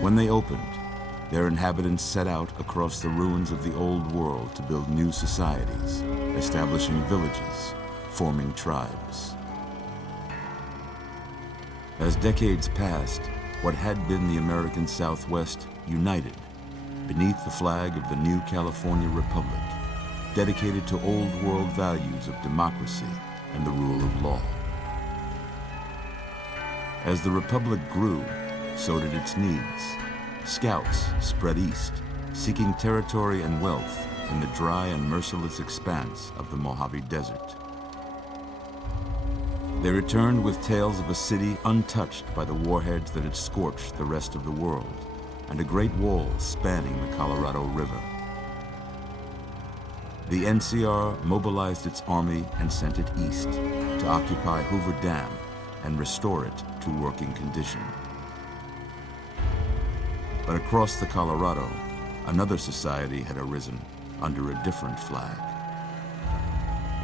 When they opened, their inhabitants set out across the ruins of the old world to build new societies, establishing villages, forming tribes. As decades passed, what had been the American Southwest united beneath the flag of the new California Republic, dedicated to old world values of democracy and the rule of law. As the Republic grew, so did its needs. Scouts spread east, seeking territory and wealth in the dry and merciless expanse of the Mojave Desert. They returned with tales of a city untouched by the warheads that had scorched the rest of the world, and a great wall spanning the Colorado River. The NCR mobilized its army and sent it east to occupy Hoover Dam and restore it to working condition. But across the Colorado, another society had arisen under a different flag.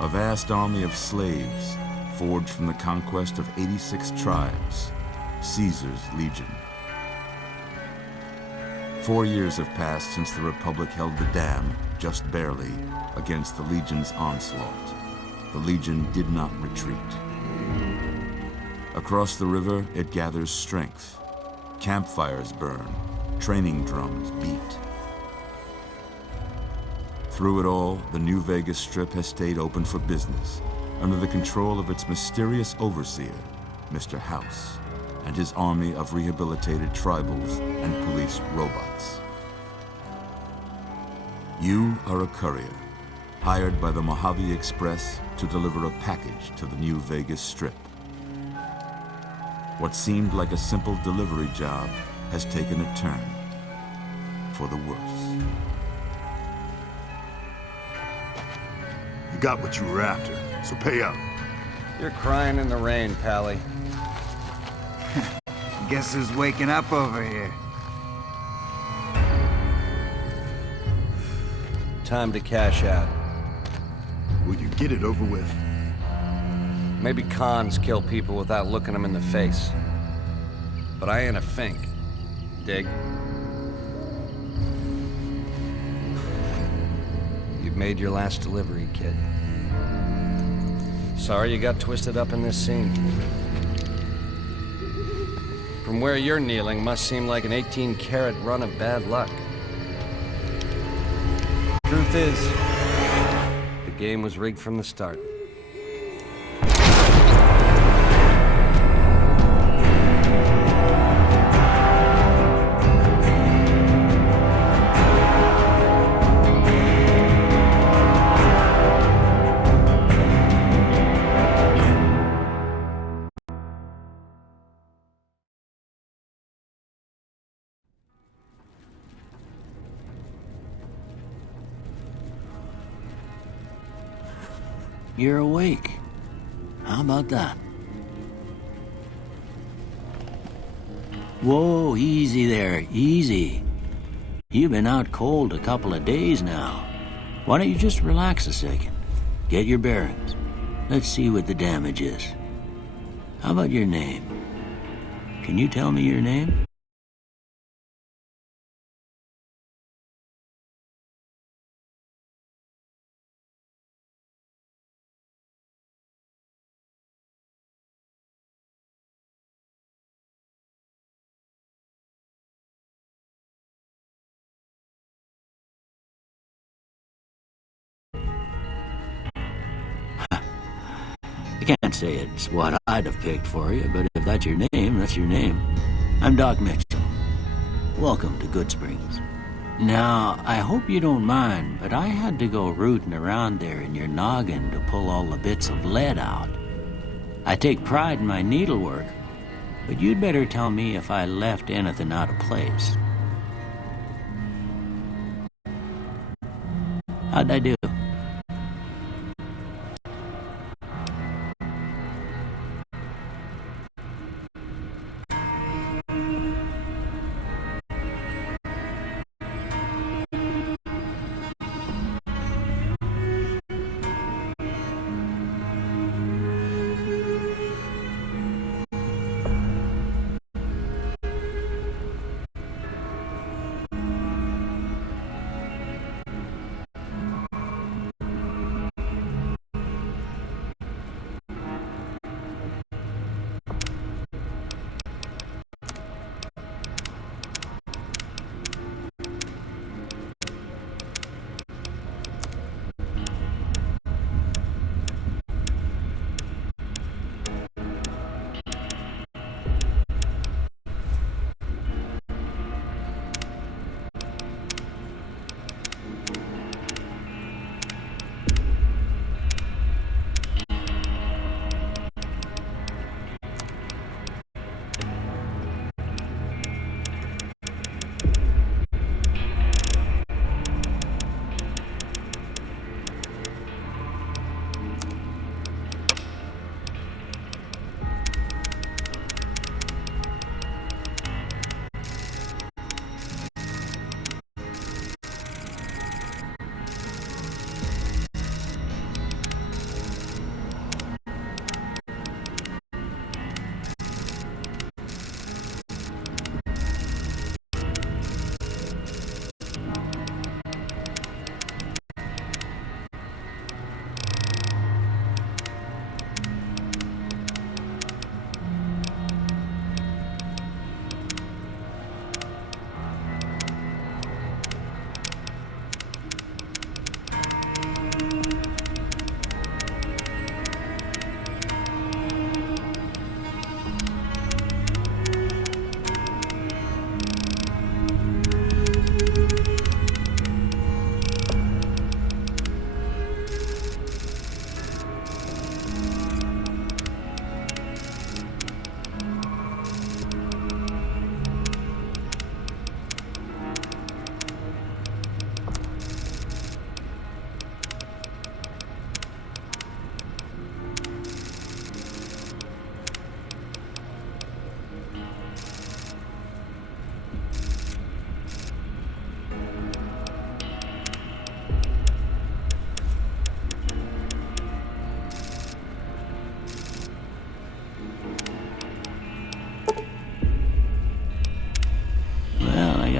A vast army of slaves forged from the conquest of 86 tribes, Caesar's Legion. 4 years have passed since the Republic held the dam, just barely, against the Legion's onslaught. The Legion did not retreat. Across the river, it gathers strength. Campfires burn, training drums beat. Through it all, the New Vegas Strip has stayed open for business, under the control of its mysterious overseer, Mr. House, and his army of rehabilitated tribals and police robots. You are a courier, hired by the Mojave Express to deliver a package to the New Vegas Strip. What seemed like a simple delivery job has taken a turn for the worse. You got what you were after, so pay up. You're crying in the rain, Pally. Guess who's waking up over here? Time to cash out. Will you get it over with? Maybe cons kill people without looking them in the face. But I ain't a fink. Dig? You've made your last delivery, kid. Sorry you got twisted up in this scene. From where you're kneeling must seem like an 18-carat run of bad luck. Truth is, the game was rigged from the start. You're awake. How about that? Whoa, easy there, easy. You've been out cold a couple of days now. Why don't you just relax a second? Get your bearings. Let's see what the damage is. How about your name? Can you tell me your name? I can't say it's what I'd have picked for you, but if that's your name, that's your name. I'm Doc Mitchell. Welcome to Goodsprings. Now, I hope you don't mind, but I had to go rooting around there in your noggin to pull all the bits of lead out. I take pride in my needlework, but you'd better tell me if I left anything out of place. How'd I do?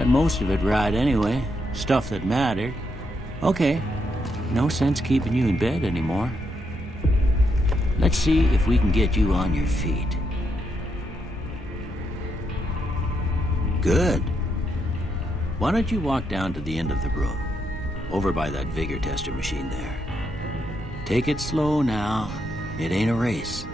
got most of it right anyway. Stuff that mattered. Okay, no sense keeping you in bed anymore. Let's see if we can get you on your feet. Good. Why don't you walk down to the end of the room, over by that vigor tester machine there. Take it slow now. It ain't a race.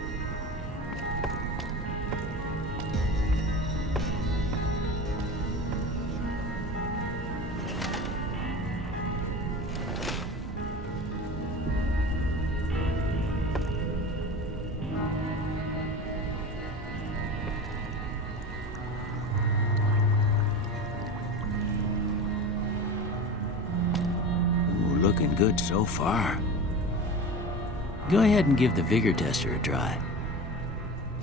Looking good so far. Go ahead and give the vigor tester a try.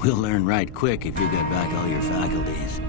We'll learn right quick if you got back all your faculties.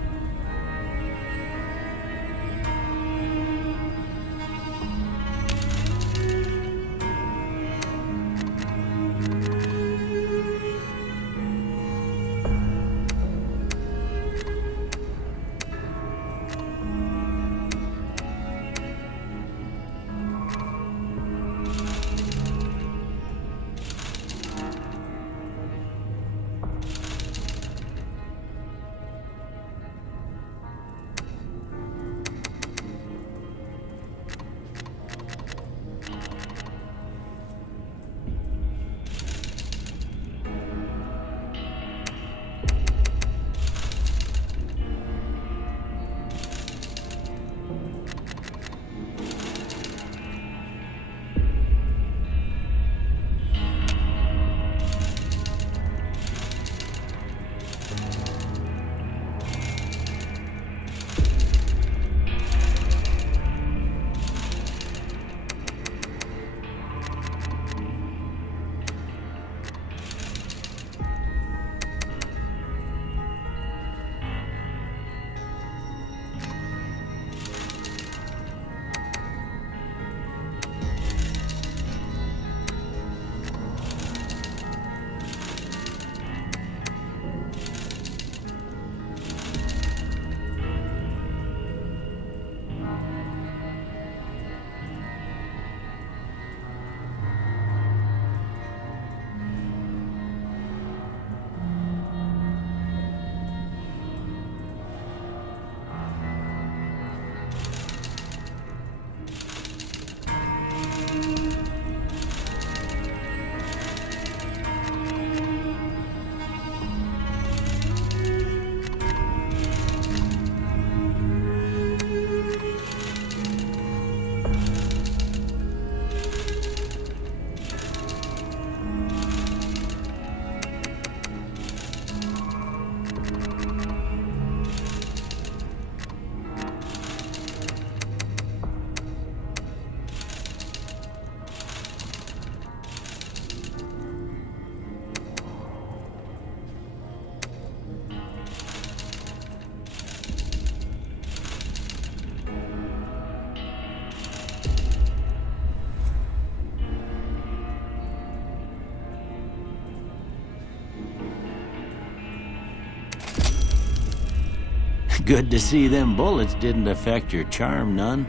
Good to see them bullets didn't affect your charm none.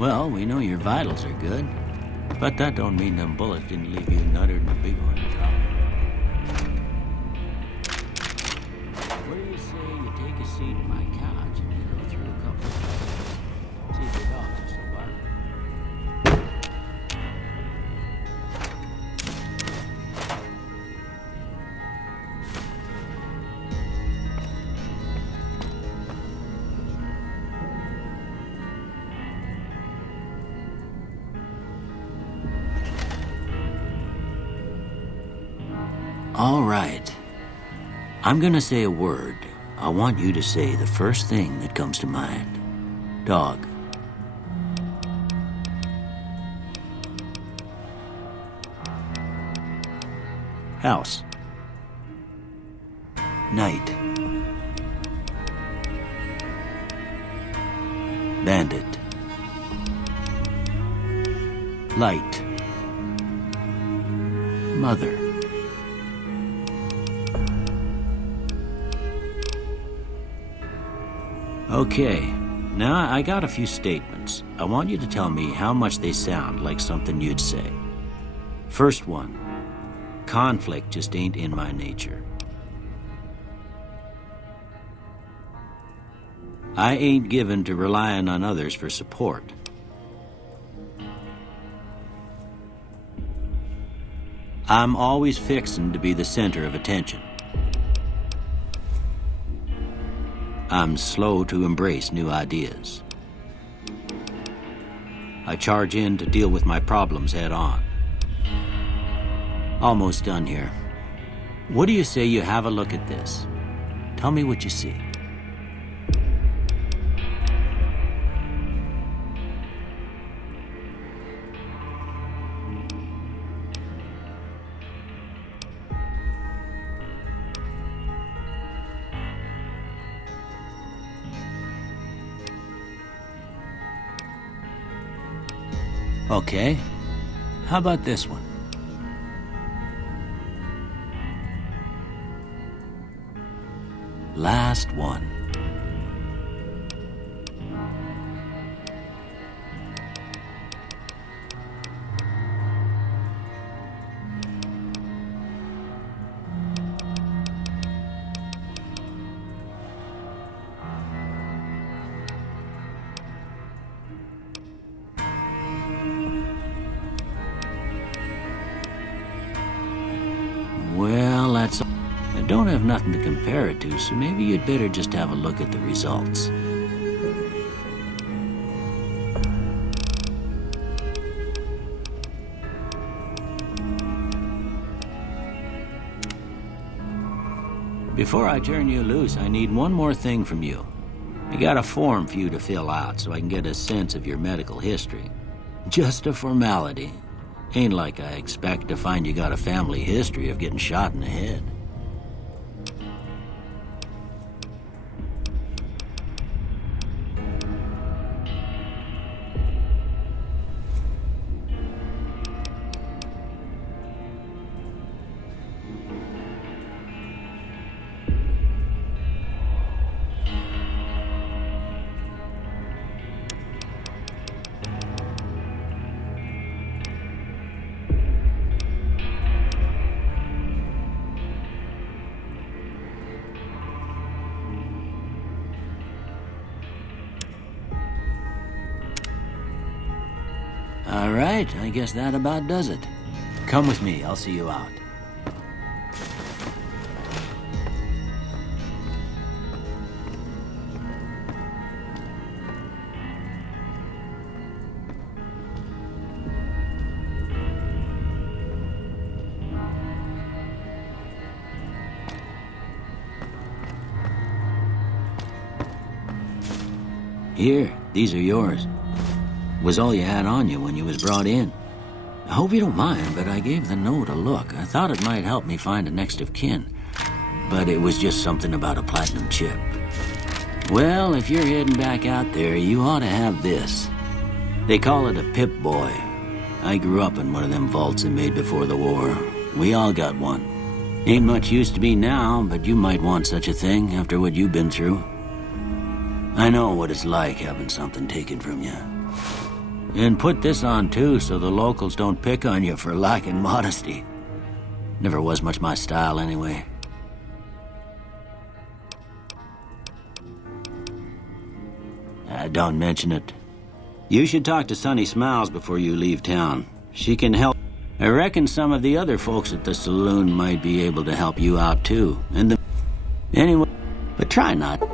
Well, we know your vitals are good, but that don't mean them bullets didn't leave you nuttered in a big one. What do you say you take a seat at my couch and we go through a couple of things? See if your dogs are still barking. All right. I'm gonna say a word. I want you to say the first thing that comes to mind. Dog. House. Night. Bandit. Light. Mother. Okay, Now, I got a few statements. I want you to tell me how much they sound like something you'd say. First one, conflict just ain't in my nature. I ain't given to relying on others for support. I'm always fixin' to be the center of attention. I'm slow to embrace new ideas. I charge in to deal with my problems head on. Almost done here. What do you say you have a look at this? Tell me what you see. Okay. How about this one? Last one. Well, that's... I don't have nothing to compare it to, so maybe you'd better just have a look at the results. Before I turn you loose, I need one more thing from you. I got a form for you to fill out so I can get a sense of your medical history. Just a formality. Ain't like I expect to find you got a family history of getting shot in the head. All right, I guess that about does it. Come with me, I'll see you out. Here, these are yours. Was all you had on you when you was brought in. I hope you don't mind, but I gave the note a look. I thought it might help me find a next of kin. But it was just something about a platinum chip. Well, if you're heading back out there, you ought to have this. They call it a Pip-Boy. I grew up in one of them vaults they made before the war. We all got one. Ain't much use to me now, but you might want such a thing after what you've been through. I know what it's like having something taken from you. And put this on, too, so the locals don't pick on you for lacking modesty. Never was much my style, anyway. Don't mention it. You should talk to Sunny Smiles before you leave town. She can help. I reckon some of the other folks at the saloon might be able to help you out, too. Anyway, but try not.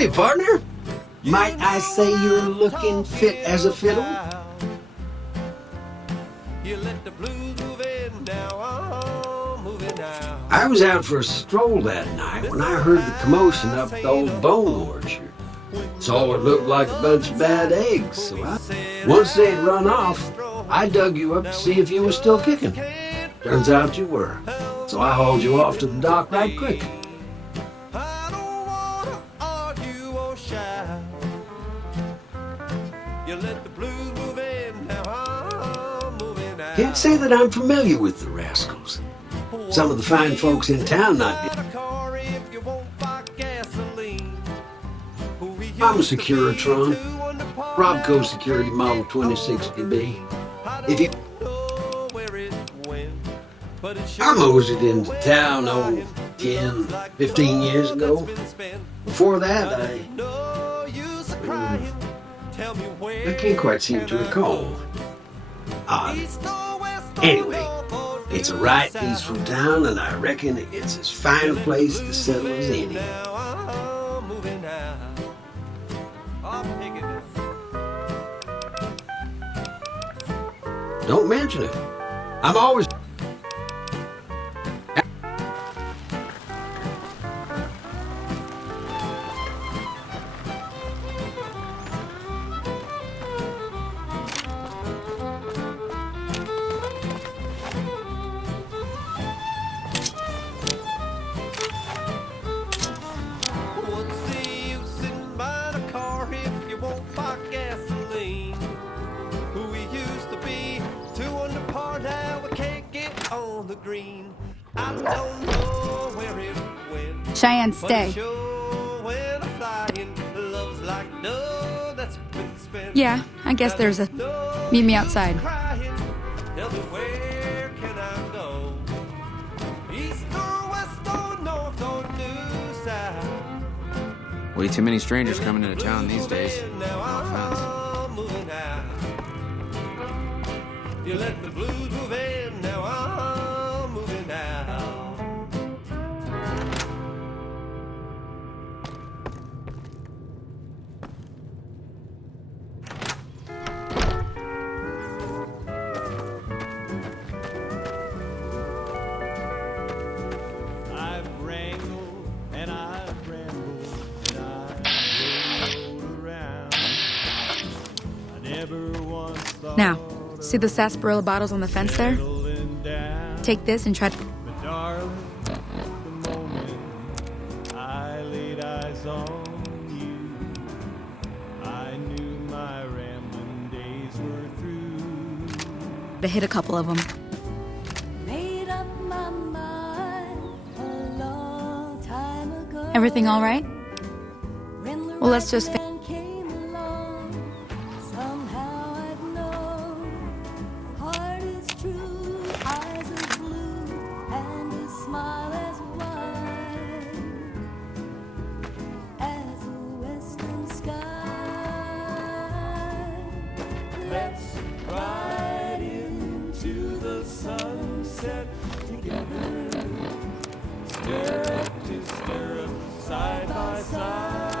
Howdy, partner. Might I say you're looking fit as a fiddle? I was out for a stroll that night when I heard the commotion up at the old bone orchard. Saw it looked like a bunch of bad eggs, so once they'd run off, I dug you up to see if you were still kicking. Turns out you were, so I hauled you off to the dock right quick. Can't say that I'm familiar with the rascals. Some of the fine folks in town might be. I'm a Securitron, Robco Security Model 2060B. If you... I moseyed into town, 10, 15 years ago. Before that, I can't quite seem to recall. Anyway, it's a right east from town, and I reckon it's as fine a place to settle as any. Don't mention it. I'm always... Cheyenne, stay. Yeah, I guess there's a... Meet me outside. Way too many strangers coming into town these days. No offense. You let the blues move in, now I'm moving out. I've wrangled and I've rambled and I've rode around. I never once thought. Now, see the sarsaparilla bottles on the fence there? Take this and try to... But darling, the moment I laid eyes on you, I knew my rambling days were through. to hit a couple of them. Made up my mind a long time ago. Everything all right? Well, let's just... Stirrup to stirrup, side by side.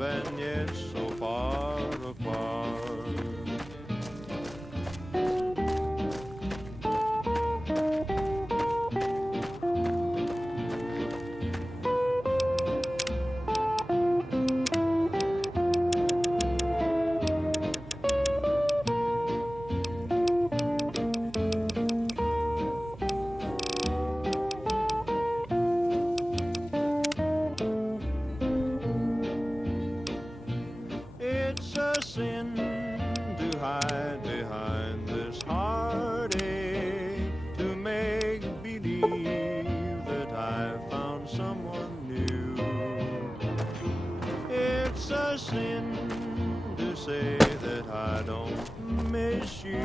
and yet so far apart. It's a sin to hide behind this heartache, to make believe that I've found someone new. It's a sin to say that I don't miss you,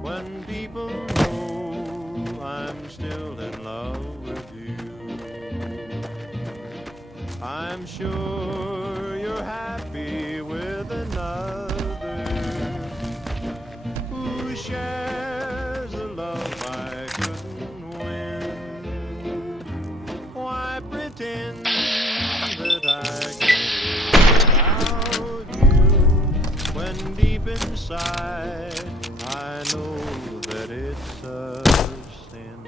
when people know I'm still in love with you. I'm sure you're happy with another who shares a love I couldn't win. Why pretend that I can't live without you, when deep inside I know that it's a sin.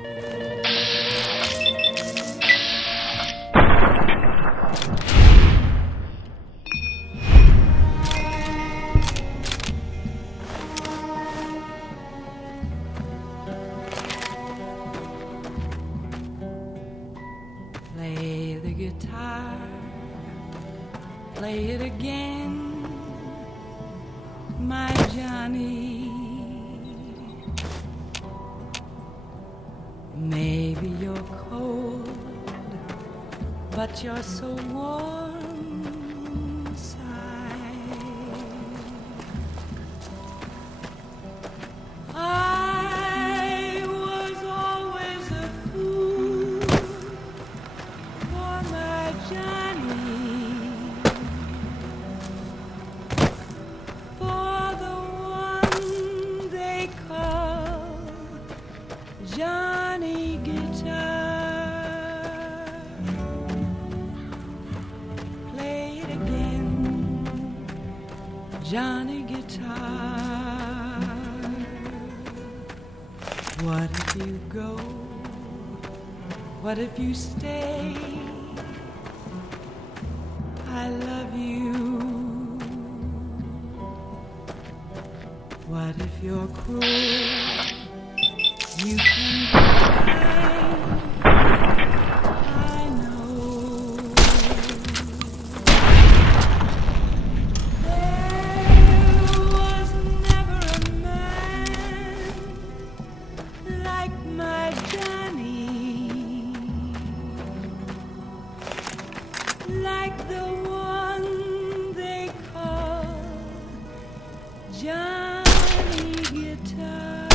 Play the guitar, play it again, my Johnny. Maybe you're cold, but you're so warm inside. I was always a fool for my Johnny, for the one they call Johnny Guitar. Play it again, Johnny Guitar. What if you go? What if you stay? I love you. What if you're cruel? You can cry. I know. There was never a man like my Johnny, like the one they call Johnny Guitar.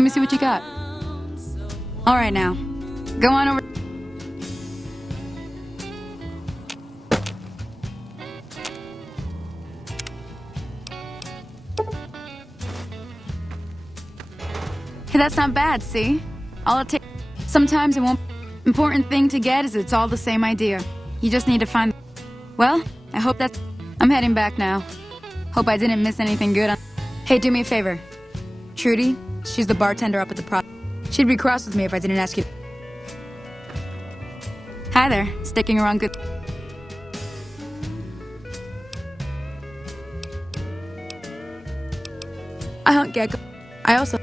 Let me see what you got. All right now, go on over. Hey, that's not bad, see? All it takes. Sometimes it won't. Important thing to get is it's all the same idea. You just need to find. Well, I hope that's. I'm heading back now. Hope I didn't miss anything good. Hey, do me a favor. Trudy, she's the bartender up at the Pro. She'd be cross with me if I didn't ask you. Hi there, sticking around good. I hunt gecko. I also.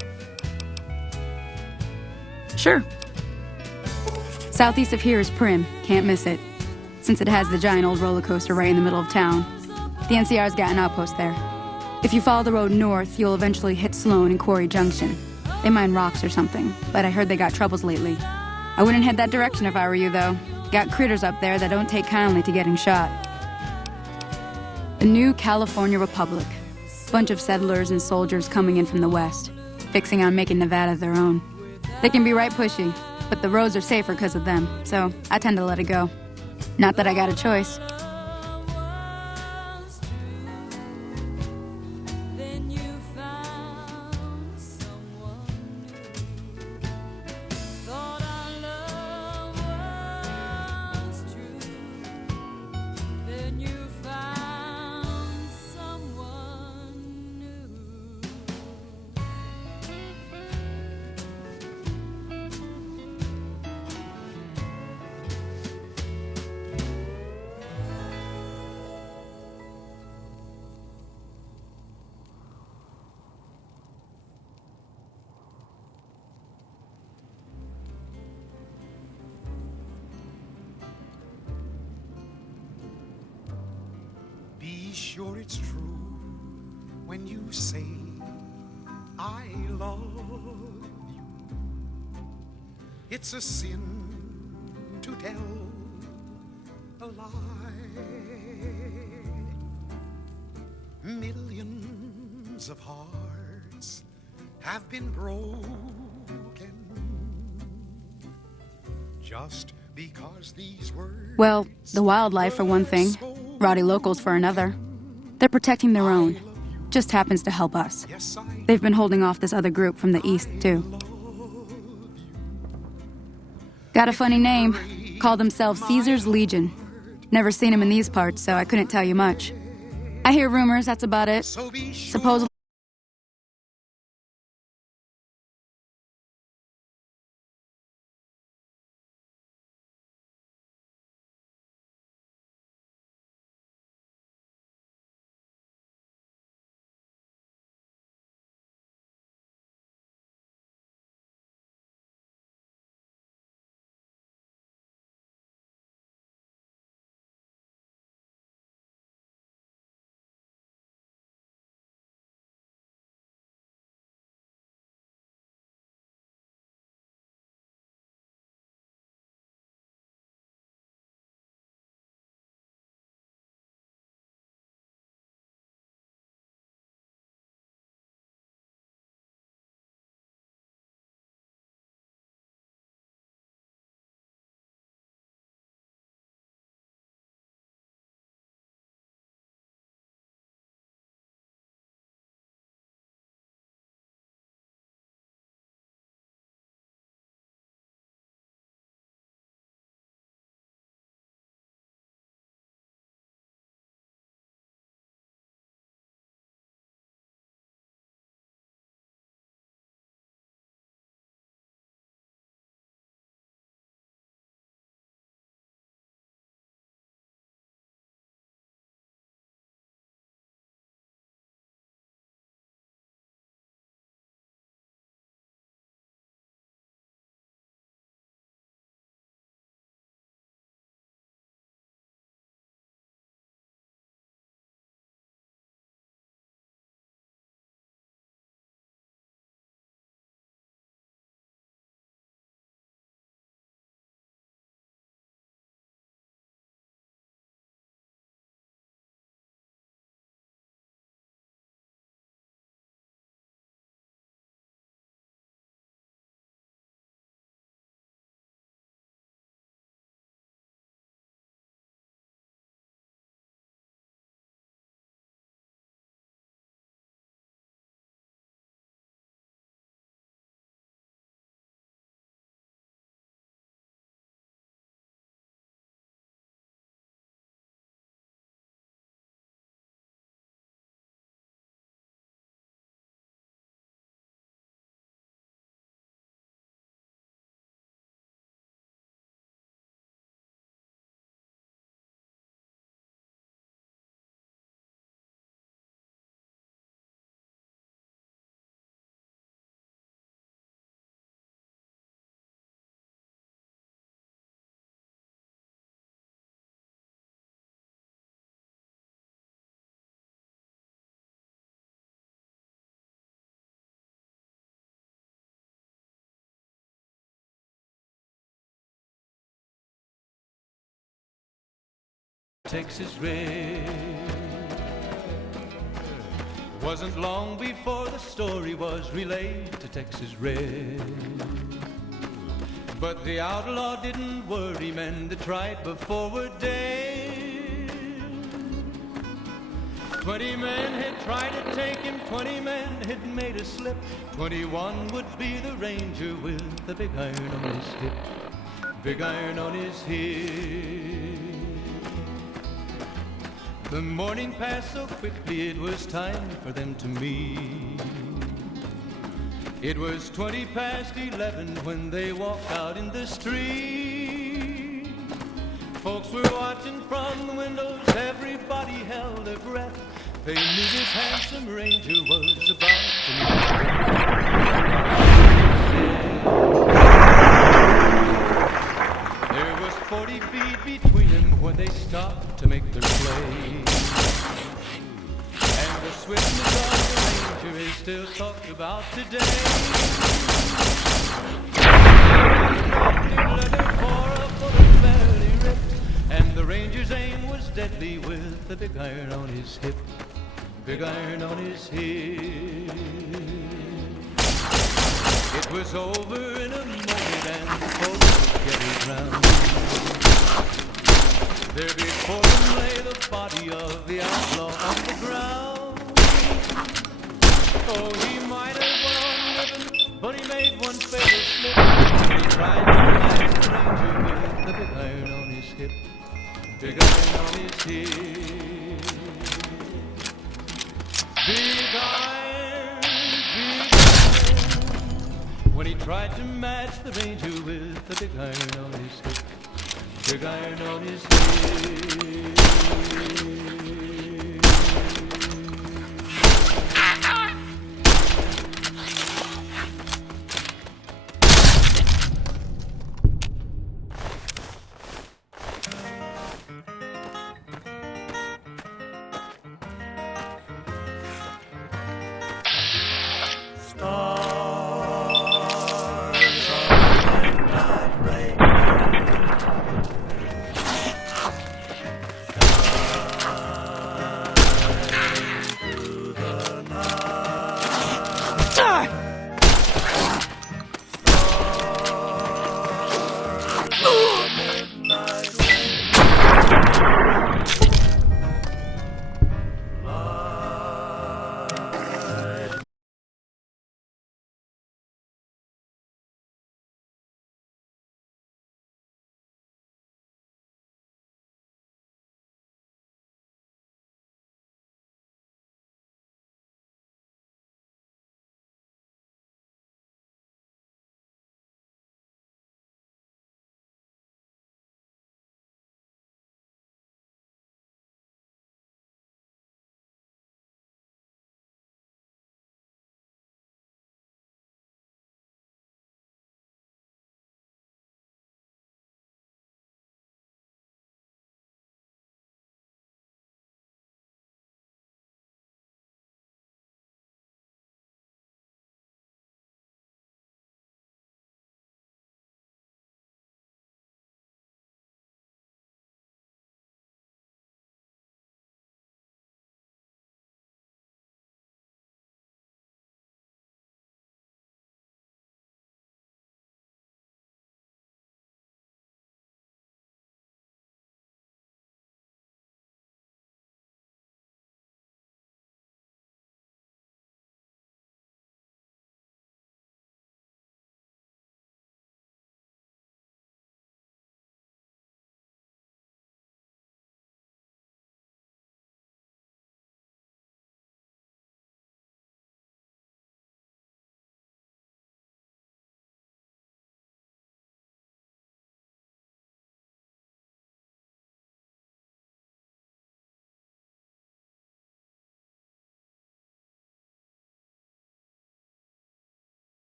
Sure. Southeast of here is Prim. Can't miss it. Since it has the giant old roller coaster right in the middle of town. The NCR's got an outpost there. If you follow the road north, you'll eventually hit Sloan and Quarry Junction. They mine rocks or something, but I heard they got troubles lately. I wouldn't head that direction if I were you, though. Got critters up there that don't take kindly to getting shot. The new California Republic. Bunch of settlers and soldiers coming in from the west, fixing on making Nevada their own. They can be right pushy, but the roads are safer because of them, so I tend to let it go. Not that I got a choice. sure it's true when you say I love you. It's a sin to tell a lie. Millions of hearts have been broken just because these words. Well, the wildlife for one thing, rowdy locals for another. They're protecting their own. Just happens to help us. They've been holding off this other group from the east, too. Got a funny name. Call themselves Caesar's Legion. Never seen them in these parts, so I couldn't tell you much. I hear rumors, that's about it. Supposedly Texas Red. Wasn't long before the story was relayed to Texas Red. But the outlaw didn't worry men that tried before a day. 20 men had tried to take him, 20 men had made a slip. 21 would be the ranger with the big iron on his hip. Big iron on his hip. The morning passed so quickly, it was time for them to meet. It was 20 past 11 when they walked out in the street. Folks were watching from the windows, everybody held their breath. They knew this handsome ranger was about to meet. There was 40 feet between them when they stopped to make their play. witness of the Ranger is still talked about today. Leather for a bullet barely ripped, and the Ranger's aim was deadly with the big iron on his hip. Big iron on his hip. It was over in a moment and the folks were getting round. There before them lay the body of the outlaw on the ground. Oh, he might have went on living, but he made one fatal slip. He tried to match the Ranger with the big iron on his hip. Big iron on his hip. Big iron, big iron. When he tried to match the Ranger with the big iron on his hip. Big iron on his hip.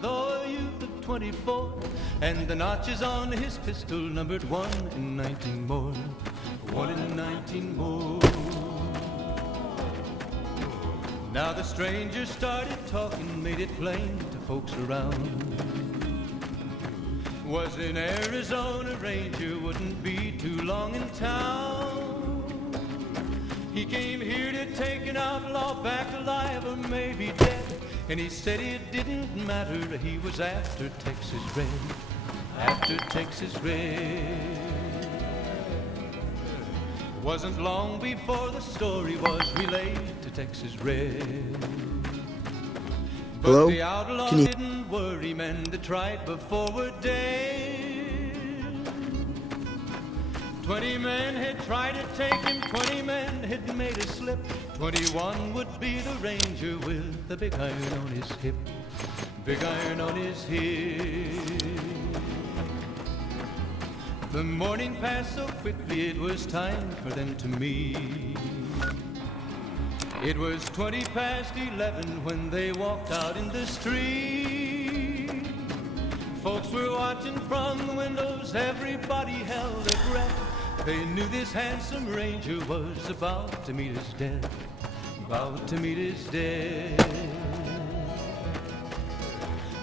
The youth of 24, and the notches on his pistol numbered 1 in 19 more. 1 in 19 more. Now the stranger started talking, made it plain to folks around. Was in Arizona, Ranger wouldn't be too long in town. He came here to take an outlaw back alive or maybe dead. And he said it didn't matter, he was after Texas Red. After Texas Red. Wasn't long before the story was relayed to Texas Red. But Hello? the outlaw Can you... didn't worry men that tried before were dead. 20 men had tried to take him, 20 men had made a slip. 21 would be the ranger with the big iron on his hip. Big iron on his hip. The morning passed so quickly it was time for them to meet. It was 20 past 11 when they walked out in the street. Folks were watching from the windows, everybody held their breath. They knew this handsome ranger was about to meet his death. About to meet his death.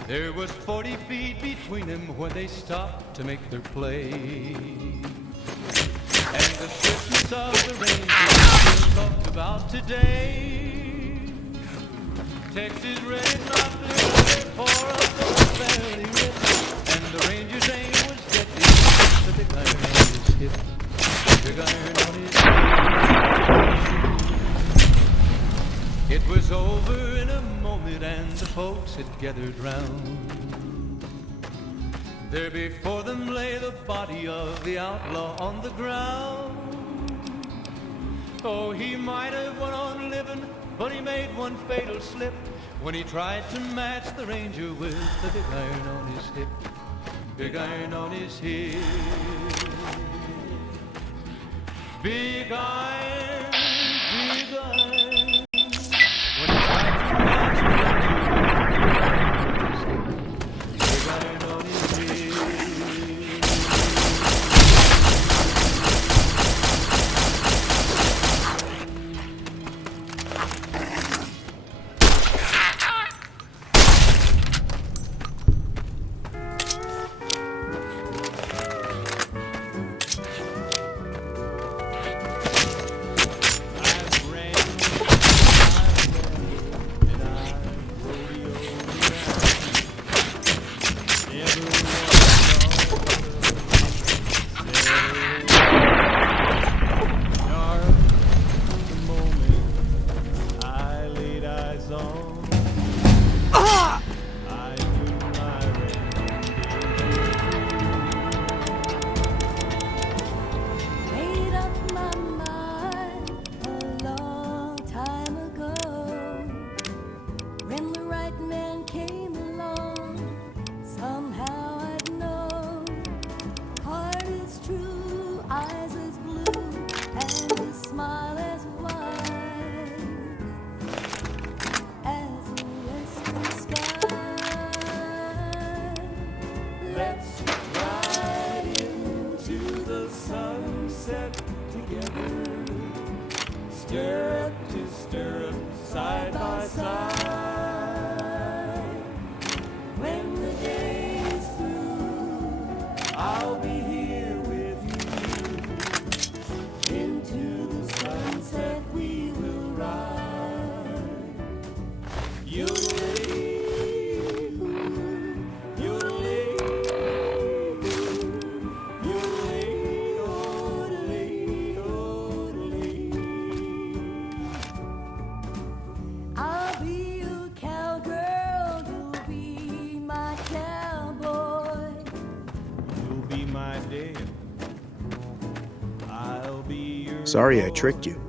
There was 40 feet between them when they stopped to make their play. And the swiftness of the ranger still talked about today. Texas Red knocked it for a fairly rip. And the ranger's aim was deadly. The big iron on his hip. Big iron on his hip. It was over in a moment and the folks had gathered round. There before them lay the body of the outlaw on the ground. Oh, he might have went on living, but he made one fatal slip when he tried to match the ranger with the big iron on his hip. Big iron on his hip. Big iron, big iron. When he tried to match the ranger, big iron on his hip. Sorry I tricked you.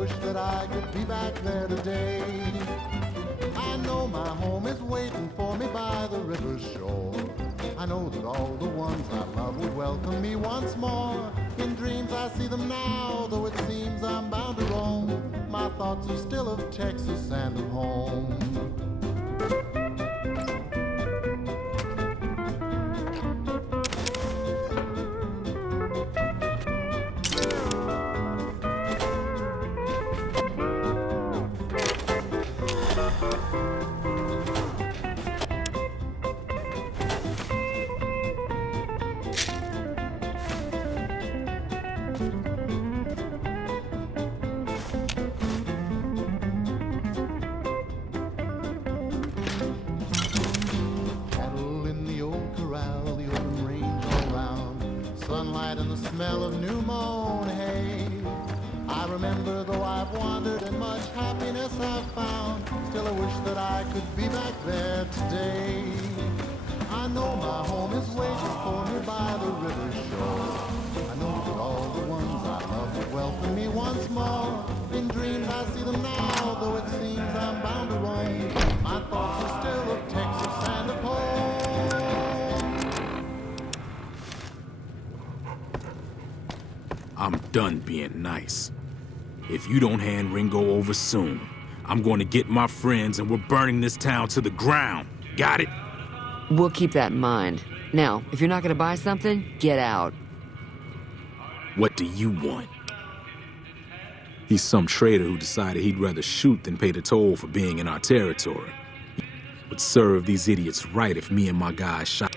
wish that I could be back there today. I know my home is waiting for me by the river's shore. I know that all the ones I love would welcome me once more. In dreams I see them now, though it seems I'm bound to roam. My thoughts are still of Texas and of home. Sunlight and the smell of new mown hay. I remember, though I've wandered and much happiness I've found, still I wish that I could be back there today. I know my home is waiting for me by the river shore. I know that all the ones I love would welcome me once more. In dreams I see them now, though it seems I'm bound to roam. My thoughts are still of Texas and of home. I'm done being nice. If you don't hand Ringo over soon, I'm going to get my friends and we're burning this town to the ground. Got it? We'll keep that in mind. Now, if you're not going to buy something, get out. What do you want? He's some traitor who decided he'd rather shoot than pay the toll for being in our territory. It would serve these idiots right if me and my guys shot.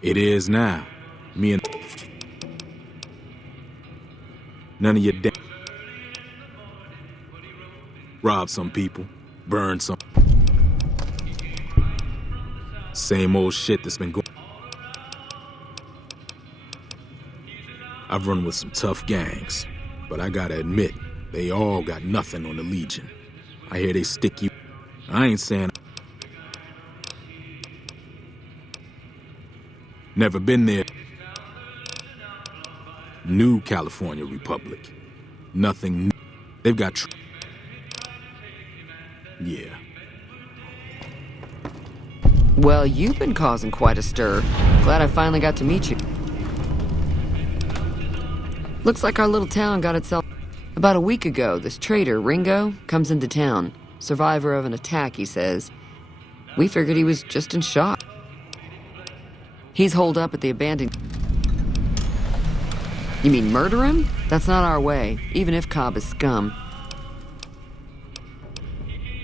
It is now. Me and none of your rob some people, burn some. Same old shit that's been going. I've run with some tough gangs, but I gotta admit, they all got nothing on the Legion. I hear they stick you. I ain't saying. Never been there. New California Republic. Nothing new. They've got yeah. Well, you've been causing quite a stir. Glad I finally got to meet you. Looks like our little town got itself... About a week ago, this traitor, Ringo, comes into town. Survivor of an attack, he says. We figured he was just in shock. He's holed up at the abandoned... You mean murder him? That's not our way, even if Cobb is scum.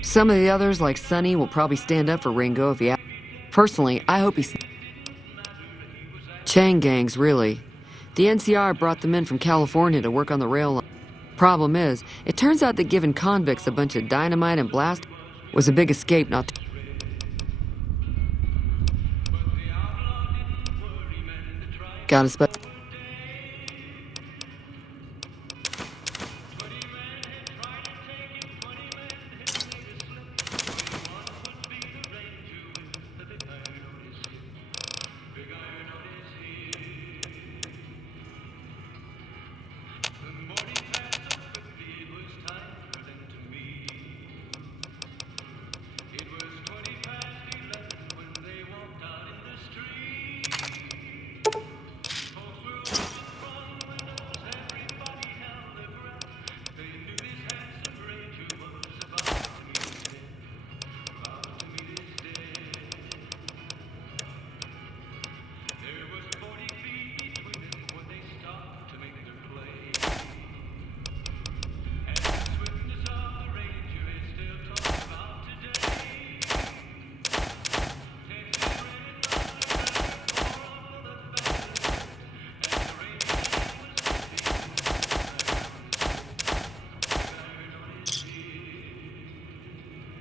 Some of the others, like Sonny, will probably stand up for Ringo if he... Personally, I hope he's... Chain gangs, really. The NCR brought them in from California to work on the rail line. Problem is, it turns out that giving convicts a bunch of dynamite and blast was a big escape not to... Gotta spell...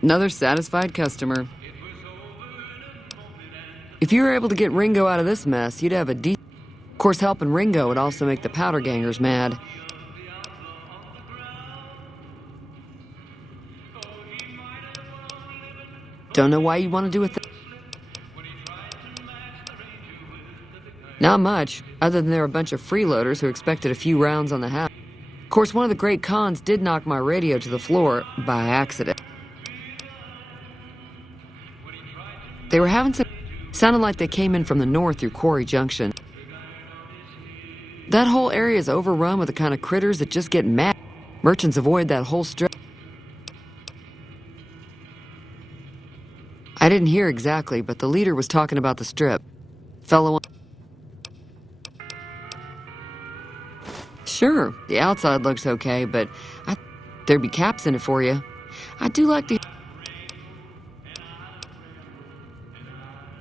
Another satisfied customer. If you were able to get Ringo out of this mess, you'd have a decent... Of course, helping Ringo would also make the powder gangers mad. Don't know why you want to do a thing. Not much, other than there were a bunch of freeloaders who expected a few rounds on the house. Of course, one of the great cons did knock my radio to the floor by accident. They were having some... Sounded like they came in from the north through Quarry Junction. That whole area is overrun with the kind of critters that just get mad. Merchants avoid that whole strip. I didn't hear exactly, but the leader was talking about the strip. Fellow... Sure, the outside looks okay, but there'd be caps in it for you. I do like to...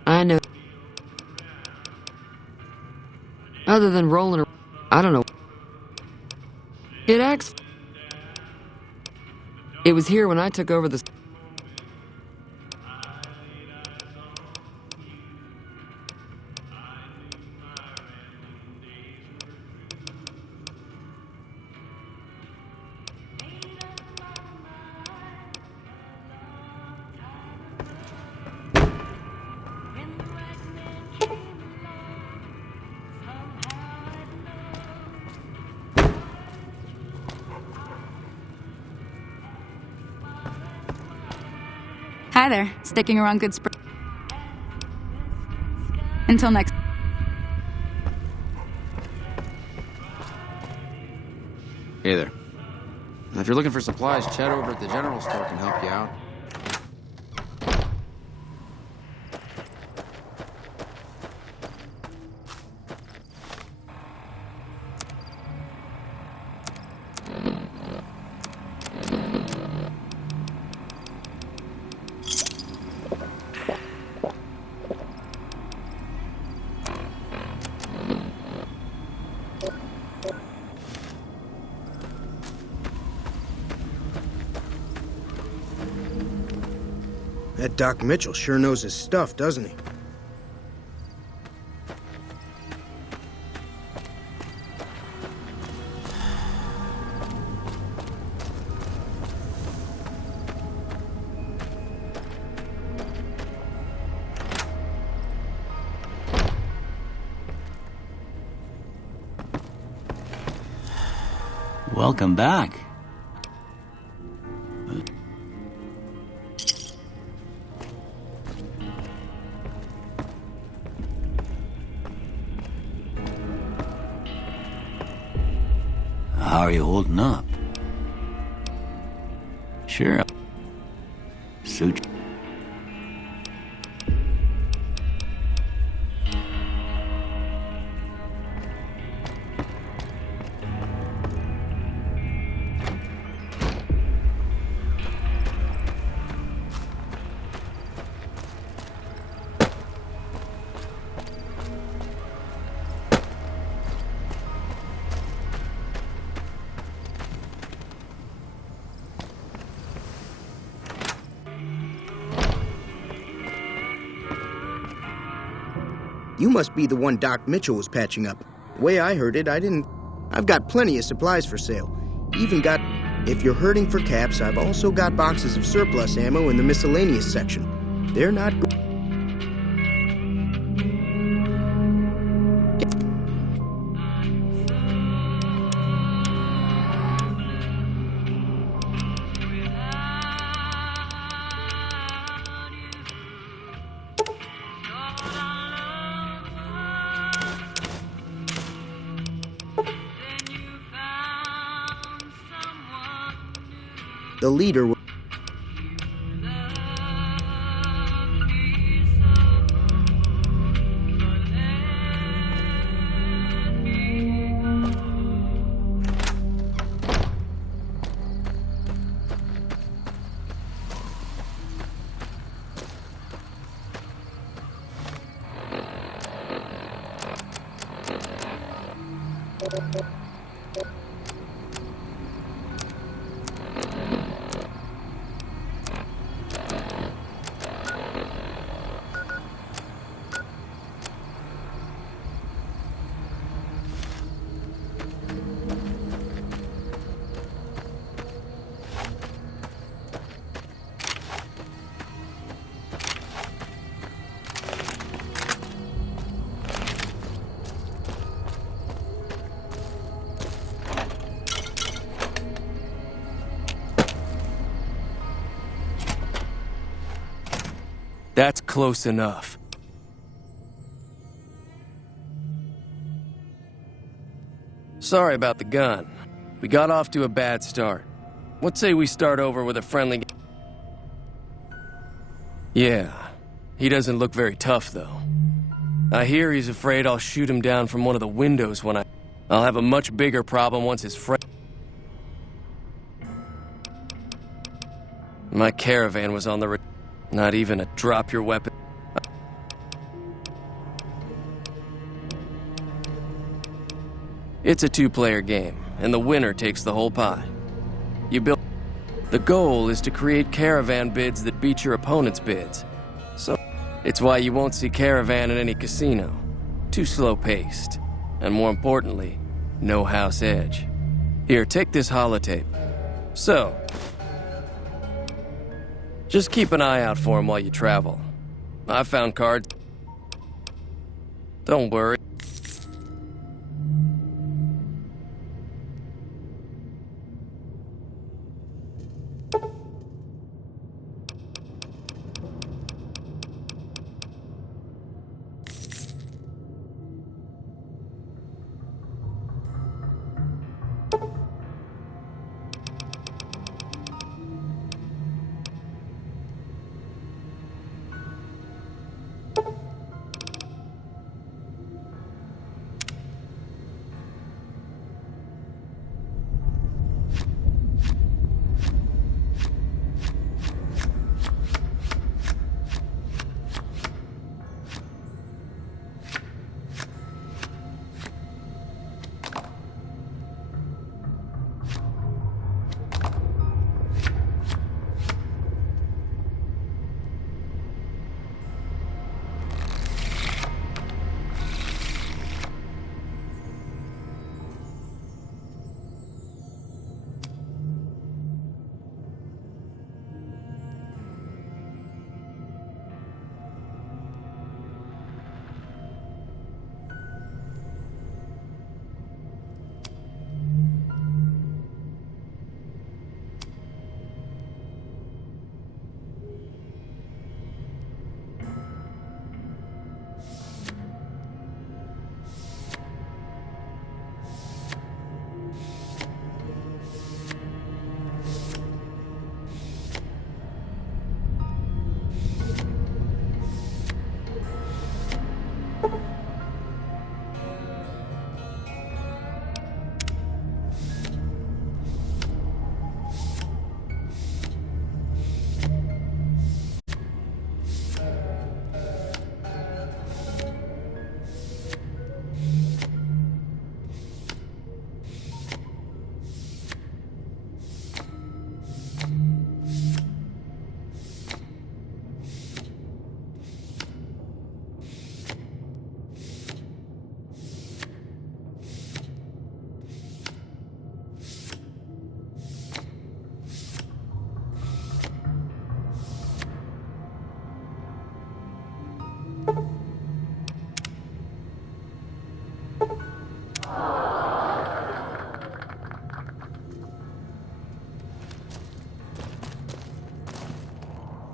I know. Other than rolling, I don't know. It acts... It was here when I took over the... Hi there, sticking around Good Spring. Until next. Hey there. If you're looking for supplies, Chet over at the general store can help you out. That Doc Mitchell sure knows his stuff, doesn't he? Welcome back. How are you holding up? Sure. Suit. You must be the one Doc Mitchell was patching up. The way I heard it, I've got plenty of supplies for sale. Even got... If you're hurting for caps, I've also got boxes of surplus ammo in the miscellaneous section. They're not... The leader... That's close enough. Sorry about the gun. We got off to a bad start. What say we start over with a friendly... Yeah, he doesn't look very tough, though. I hear he's afraid I'll shoot him down from one of the windows when I'll have a much bigger problem once his friend... My caravan was on the... Not even a drop your weapon. It's a two-player game, and the winner takes the whole pie. You build... The goal is to create caravan bids that beat your opponent's bids. So, it's why you won't see caravan in any casino. Too slow-paced. And more importantly, no house edge. Here, take this holotape. So, just keep an eye out for him while you travel. I found cards. Don't worry.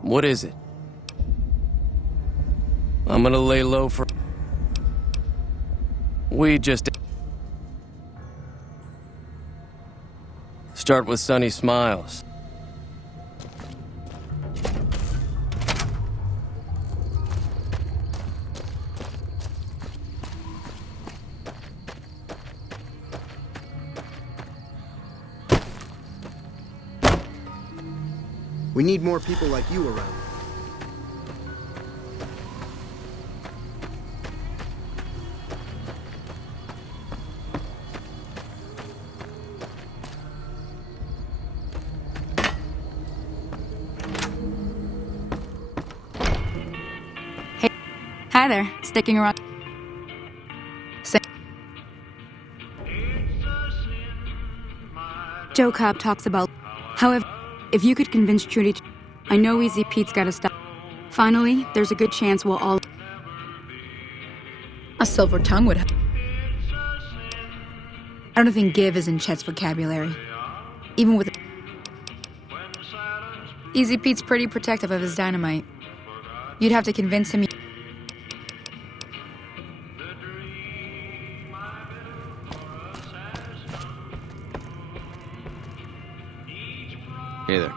What is it? I'm gonna lay low for... We just... Start with sunny smiles. We need more people like you around. Hey, hi there. Sticking around. Joe Cobb talks about... However, if you could convince Trudy to... I know Easy Pete's gotta stop. Finally, there's a good chance we'll all... A silver tongue would... I don't think give is in Chet's vocabulary. Even with... Easy Pete's pretty protective of his dynamite. You'd have to convince him. Hey there.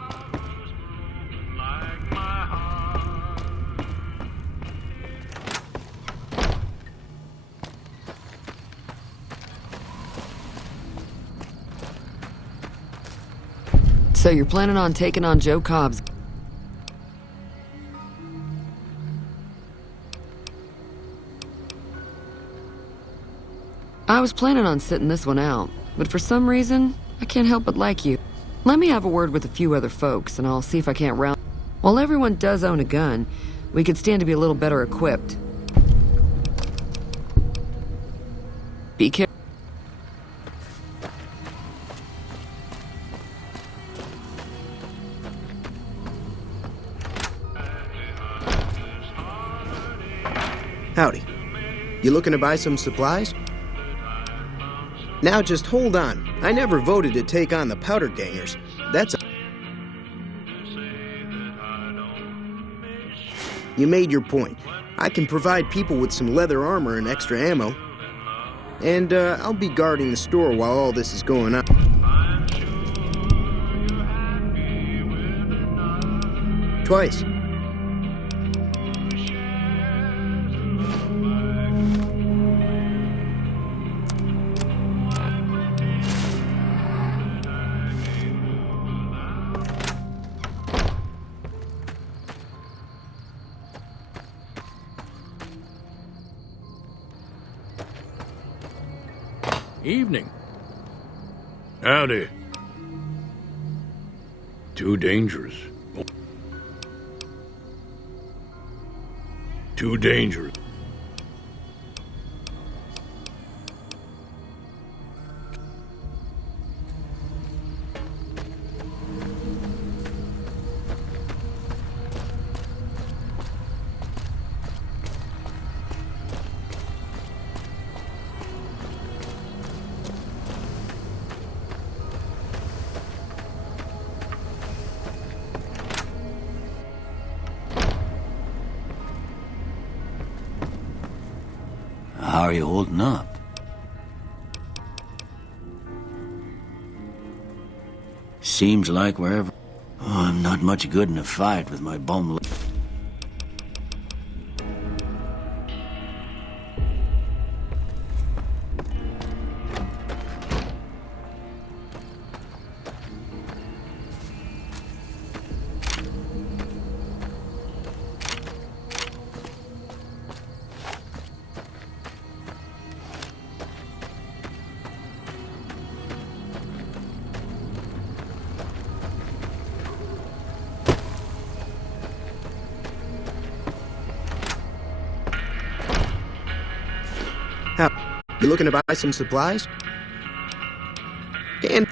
So you're planning on taking on Joe Cobb's... I was planning on sitting this one out, but for some reason, I can't help but like you. Let me have a word with a few other folks, and I'll see if I can't round... While everyone does own a gun, we could stand to be a little better equipped. Be careful. Howdy. You looking to buy some supplies? Now just hold on. I never voted to take on the Powder Gangers. That's You made your point. I can provide people with some leather armor and extra ammo. And I'll be guarding the store while all this is going on. Twice. Evening. Howdy. Too dangerous. Too dangerous. How are you holding up? Seems like wherever... Oh, I'm not much good in a fight with my bum... You looking to buy some supplies? And...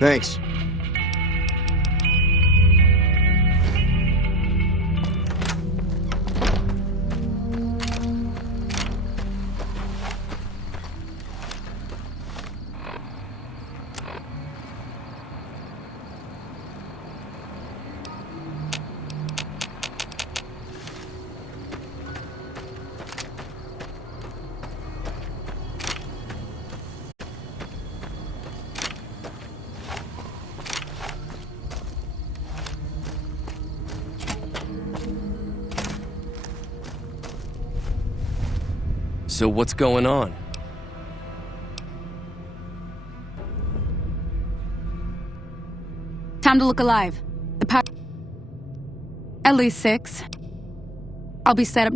Thanks. So what's going on? Time to look alive. The power... At least 6. I'll be set up.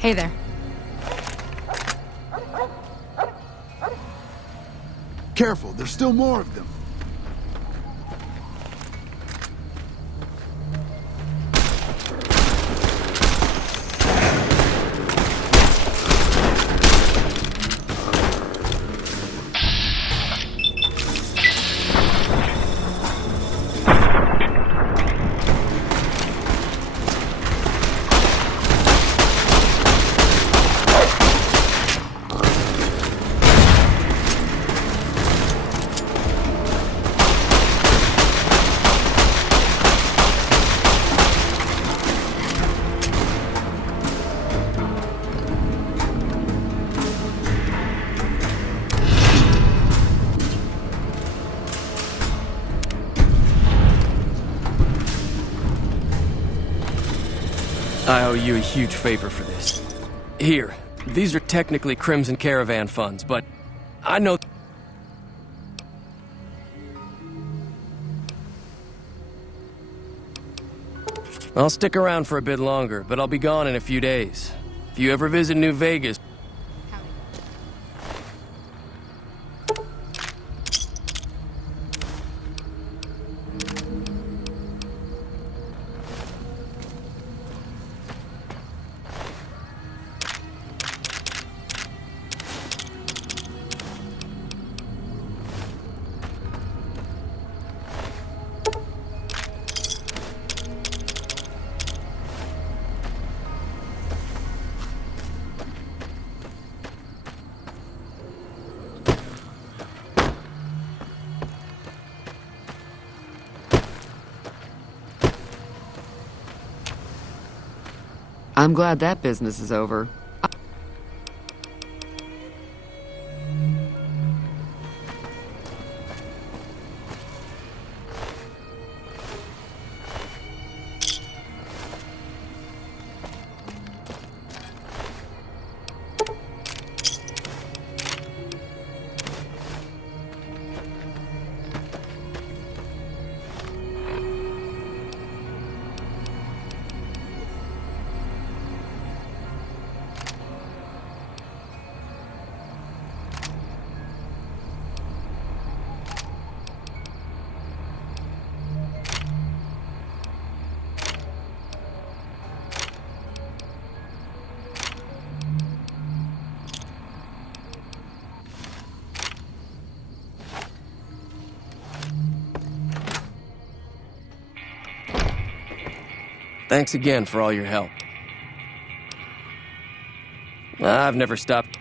Hey there. Careful, there's still more of them. I owe you a huge favor for this. Here, these are technically Crimson Caravan funds, but I know... I'll stick around for a bit longer, but I'll be gone in a few days. If you ever visit New Vegas... I'm glad that business is over. Thanks again for all your help. I've never stopped.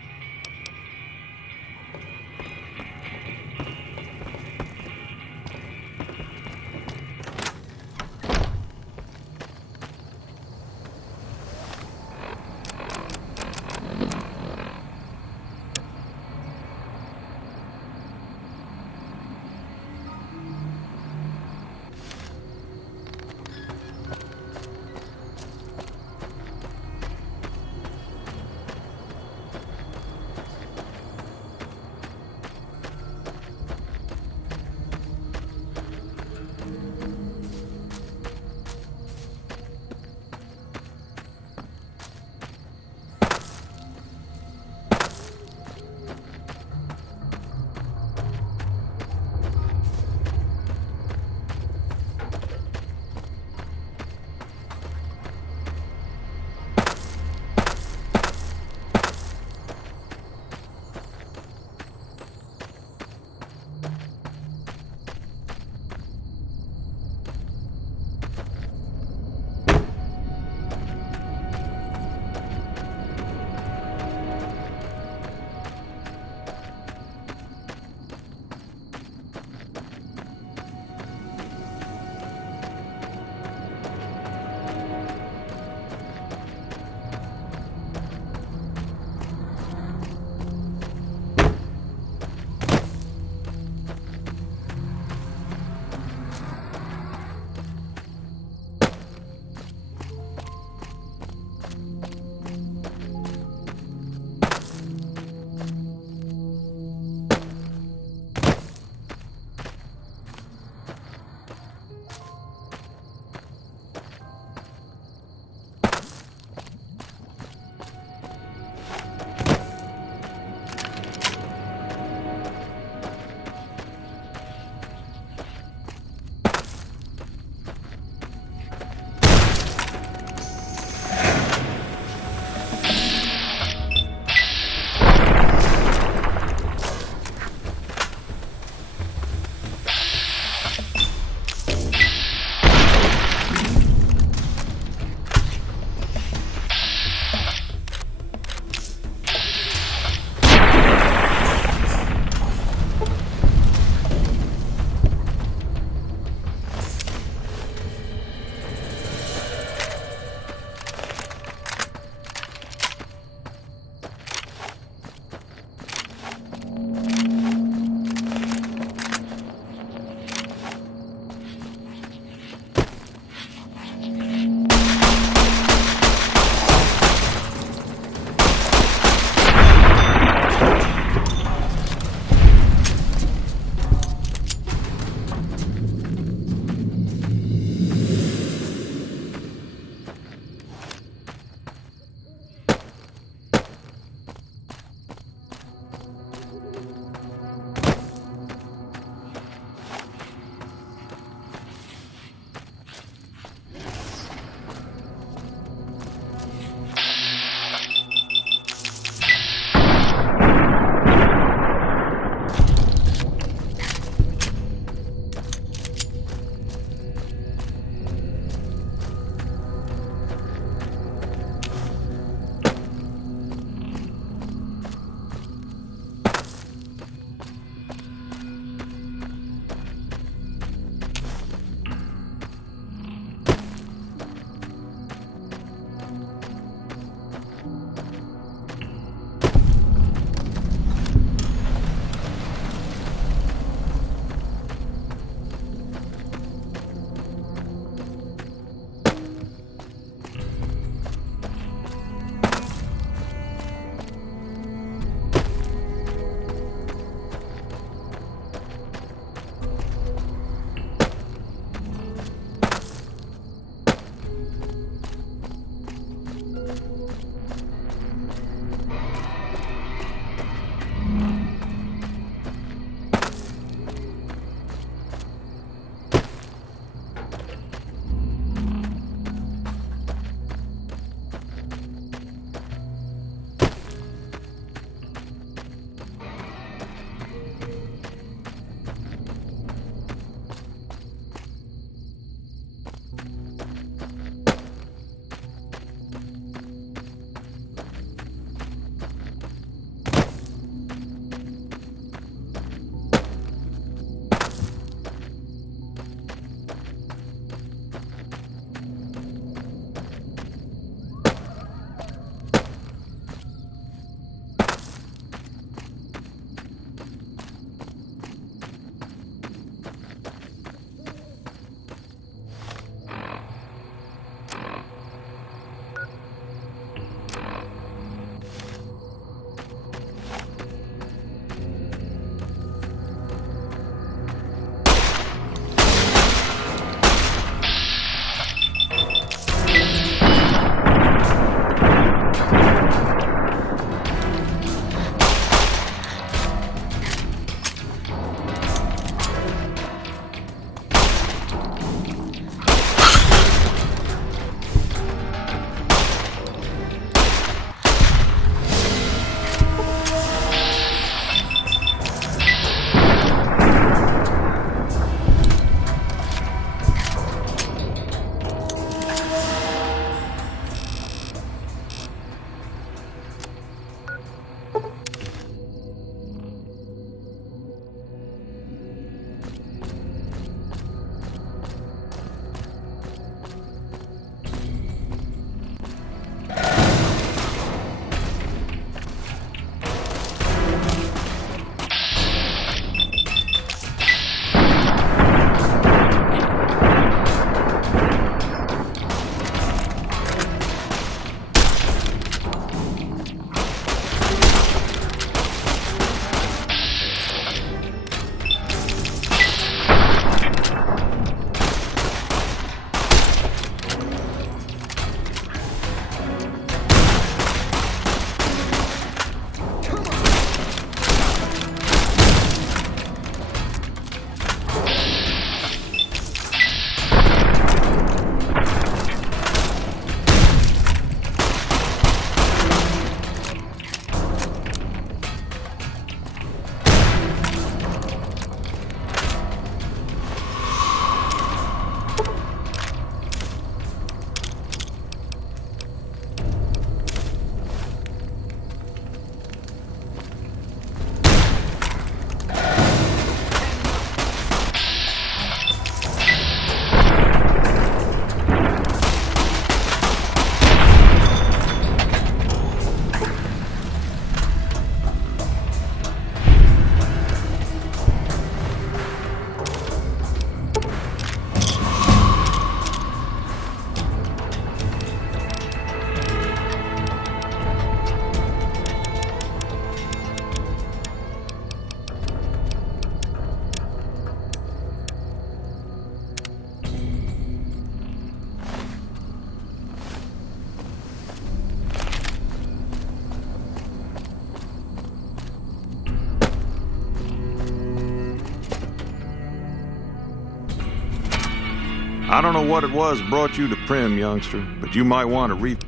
I don't know what it was brought you to Primm, youngster, but you might want to read.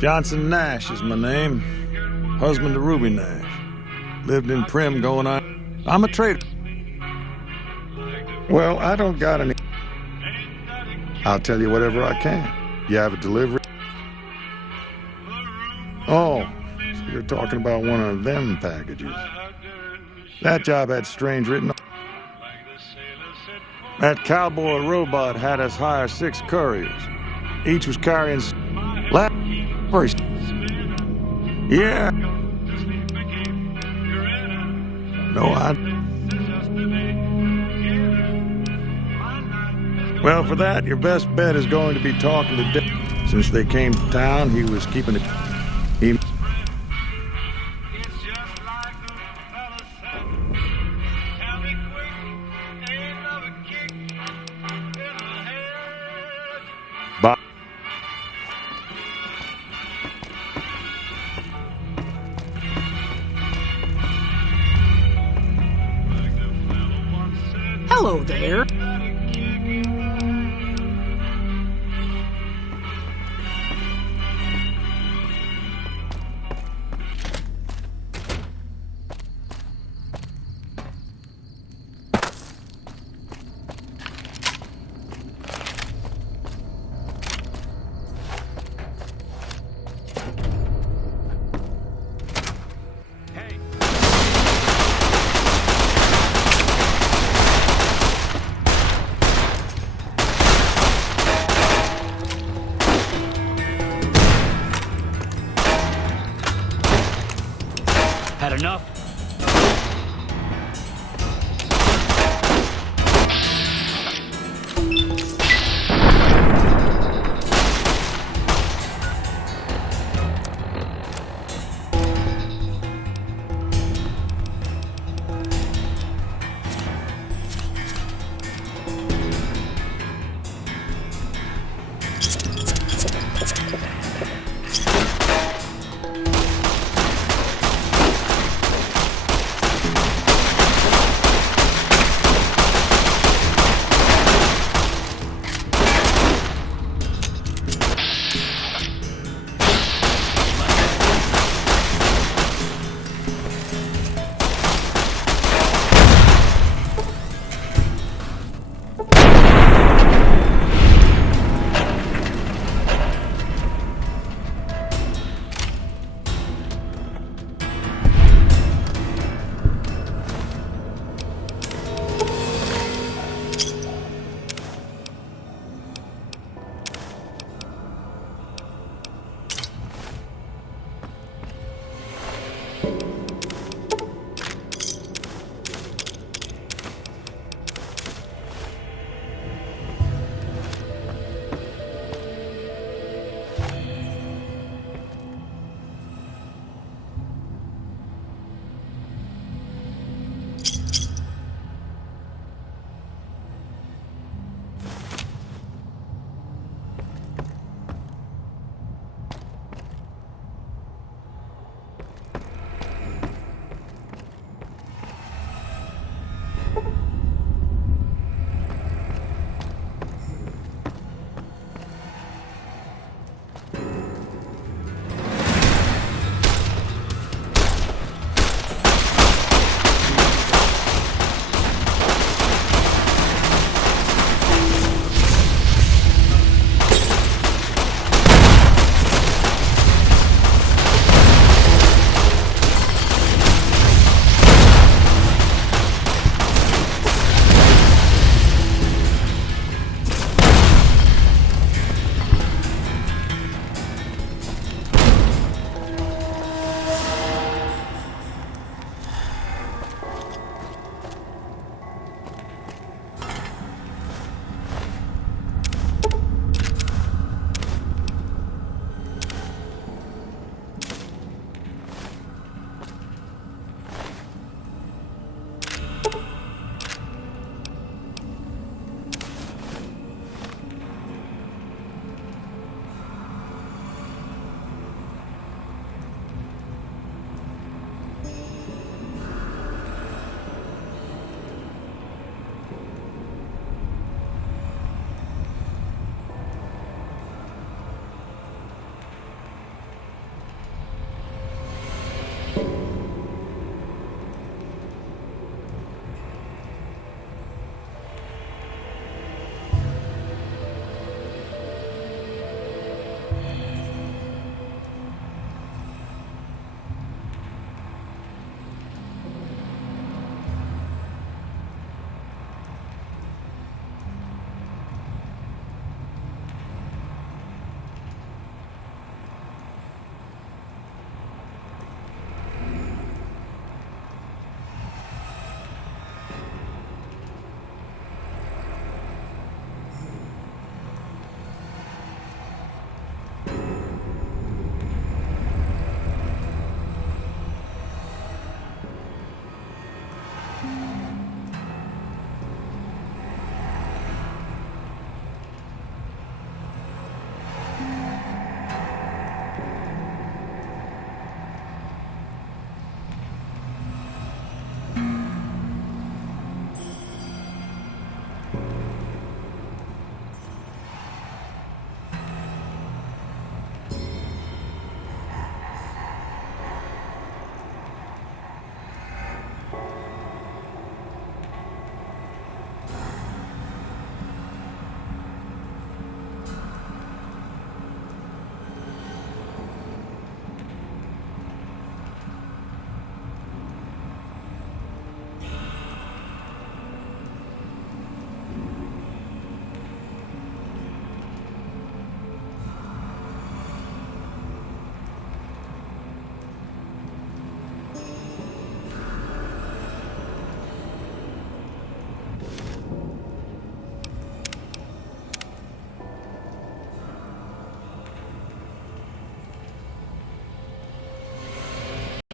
Johnson Nash is my name. Husband to Ruby Nash. Lived in Primm going on. I'm a trader. Well, I don't got any. I'll tell you whatever I can. You have a delivery? Oh, so you're talking about one of them packages. That job had strange written. That cowboy robot had us hire 6 couriers. Each was carrying first. Yeah. No, Well, for that, your best bet is going to be talking to Dick. Since they came to town, he was keeping it. Hello there. Had enough?